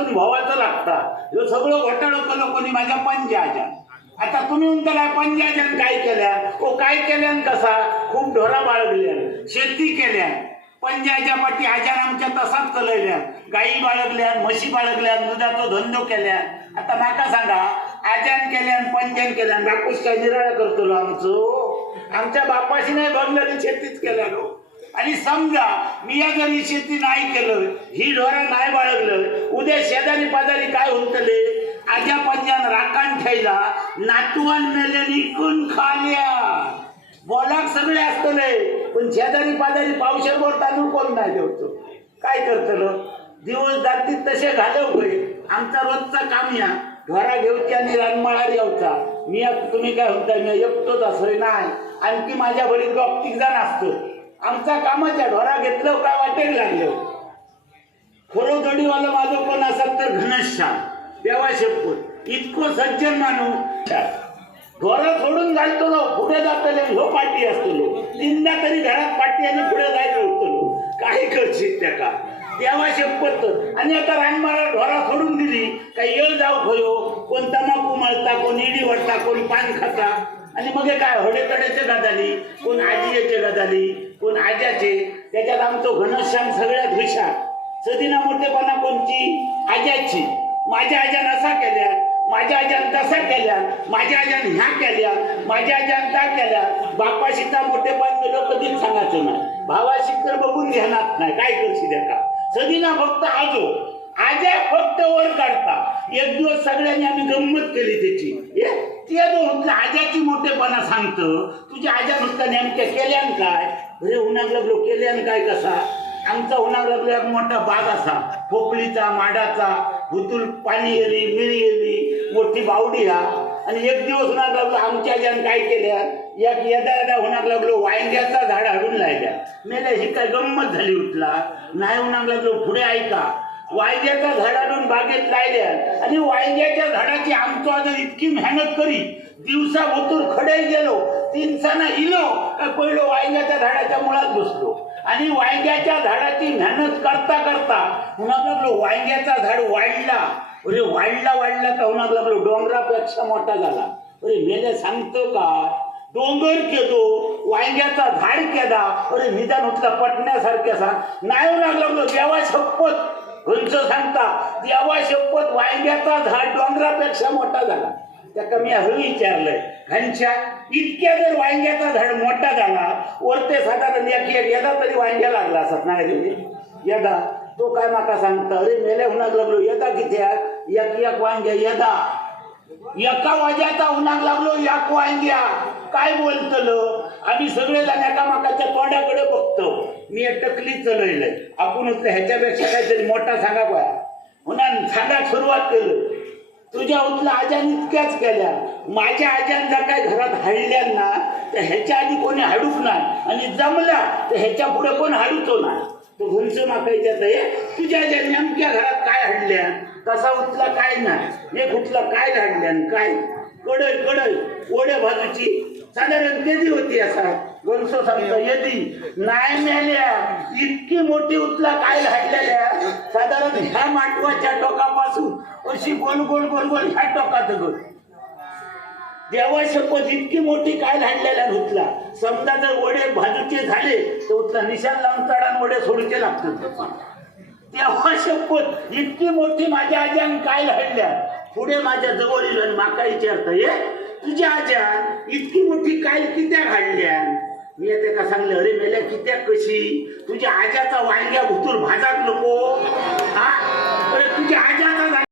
वाचून भोवायचं लागतं. ह्यो सगळं घोटाळं केलं कोणी माझ्या पंजाच्या. आता तुम्ही म्हणताय पंजाच्यान काय केल्या? ओ काय केल्यान कसा? खूप ढोरा बाळगल्यान, शेती केल्यान. पंजाच्या पाठी आजान आमच्या तसाच चलयल्या. गाई बाळगल्यान, म्हशी बाळगल्यान, दुधाचो धंदो केल्यान. आता माका सांगा, आजान केल्यान पंजान केल्यान बापूस काय निराळा करतलो आमचो? आमच्या बापाशी नाही बघलेली शेतीच केल्यालो. आणि समजा मी जर शेती नाही केलं, ही ढोरा नाही बाळगलं, उद्या शेजारी पाजारी काय होतले? आजा पंजान राखण ठेवला, नातवान मेले निकून खाल्या. बोलाक सगळे असतले, पण शेजारी पाजारी पावशेरभर तांदूळ कोण नाही देवतो. काय करतलं? दिवस जातीत तसे घालव गय. आमचा रोजचा काम या ढोरा घेऊची आणि रानमाळार यावचा. मी तुम्ही काय म्हणताय मी एकटोच असोय? नाही, आणखी माझ्या बळी दोग-तिघ जण असतो. आमचा कामाच्या ढोरा घेतलं काय वाटेल लागलं. खोरोजोडीवाला माझं कोण असेल तर घनश्याम देवा शपथ, इतकं सज्जन माणूस. ढोरा सोडून घालतो लो, पुढे जातले ह्यो पाठी असतो. तीनदा तरी घरात पाठी आणि पुढे जायचं होतो. काय करशील त्या का देवा शपथ. आणि आता रानमाळा ढोरा सोडून दिली काही येळ जाऊ खयो. कोण तंबाखू मळता, कोण इडी वडता, कोण पान खाता. आणि मग काय हडेकड्याचे गजाली, कोण आजीचे गजाली, कोण आज्याचे. त्याच्यात आमचं घनश्याम सगळ्यात हुशार. सदीना मोठेपणा कोणची? आज्याची. माझ्या आज्यान असा केल्या, माझ्या आज्यान तसा केल्या, माझ्या आज्यान ह्या केल्या, माझ्या आज्यान त्या केल्या. बापाशीचा मोठेपण मी कधीच सांगायचं नाही. भावाशी तर बघून घेणार नाही. काय करशील का? सदीना फक्त आजो, आज्या फक्त वर काढता. एक दिवस सगळ्यांनी आम्ही गंमत केली त्याची. ते जो म्हटलं आज्याची मोठेपणा सांगतं, तुझ्या आज्या म्हटलं नेमक्या केल्यान काय? अरे उन्हाग लागलो केल्यान काय कसा? आमचा उन्हाग लागलो एक मोठा बाग असा, पोपळीचा, माडाचा. भुतूल पाणी गेली, मिरी गेली, मोठी बावडी हा. आणि एक दिवस उन्हाग लागलो आमच्या आज्यान काय केल्या, एक यदा उन्हाग लागलो वांग्याचा झाड हाडून लायल्या. मेल्या ही काय गंमत झाली उठला नाही. उन्हाग लागलो पुढे ऐका, वांग्याचा झाड आणून बागेत लायल्या. आणि वांग्याच्या झाडाची आमचो आज इतकी मेहनत करी, दिवसा भोतूर खडे गेलो, तीनसाना इलो पहिलो वांग्याच्या झाडाच्या मुळात बसलो. आणि वांग्याच्या झाडाची मेहनत करता करता उन्हाग लागलो वांग्याचा झाड वाढला. अरे वाढला का उन्हाग लागलो डोंगरापेक्षा मोठा झाला. अरे मेले सांगतो का? डोंगर केलो, वांग्याचा झाड केला. अरे निदान उठला पटण्यासारख्या सांग. नाही उन्हाग लागलो देवा शपथ, घंच सांगता देवा शपथ वांग्याचा झाड डोंगरापेक्षा मोठा झाला. त्याका मी असं विचारलंय, घनच्या इतक्या जर वांग्याचा झाड मोठा झाला, वरते साधारण एक यदा तरी वांग्या लागला असत नाही यदा. तो काय माका सांगता? अरे मेल्या उन्हाग लागलो यदा किती एक वांग्या यदा. एका वाज्याचा उन्हाग लागलो एक वांग्या. काय बोलतलो? आम्ही सगळे जण एकामेकाच्या तोंडाकडे बघतो. मी एक टकली चलवलंय, आपण ह्याच्यापेक्षा काहीतरी मोठा सांगा पाया म्हणून सांगा सुरुवात केलं. तुझ्या उतला आजान इतक्याच केल्या. माझ्या आजान जर काय घरात हाडल्या ना, तर ह्याच्या आधी कोणी हाडूक नाही. आणि जमला तर ह्याच्या पुढे कोण हाडूचो नाही. तो घुंच माकायच्यात तुझ्या आज्या नेमक्या घरात काय हाडल्या, तसा उतला काय नाही. एक उतला काय हाडल्यान काय कडय ओढ्या बाजूची साधारण तेजी होती. असा गोलसो सांगतो यदी नाही मेल्या. इतकी मोठी उतला काय हाडलेल्या साधारण ह्या माटवाच्या टोकापासून अशी गोल गोल गोल गोल ह्या टोकात गोल. देवा शपथ इतकी मोठी काय हाडलेल्या उतला. समजा जर ओढे बाजूचे झाले तर उतला निशाण लावून चढान ओढे सोडूचे लागतात. देवा शपथ इतकी मोठी माझ्या आज्यान काय हाडल्या. पुढे माझ्या जवळ येईल माका विचारतं, ये तुझ्या आज्यान इतकी मोठी काय कित्याक हाडल्या? मी ते का सांगले, अरे मेल्या कित्याक कशी? तुझ्या आज्याचा वांग्या भुतूर भाजाक नको हा? अरे तुझ्या आज्याचा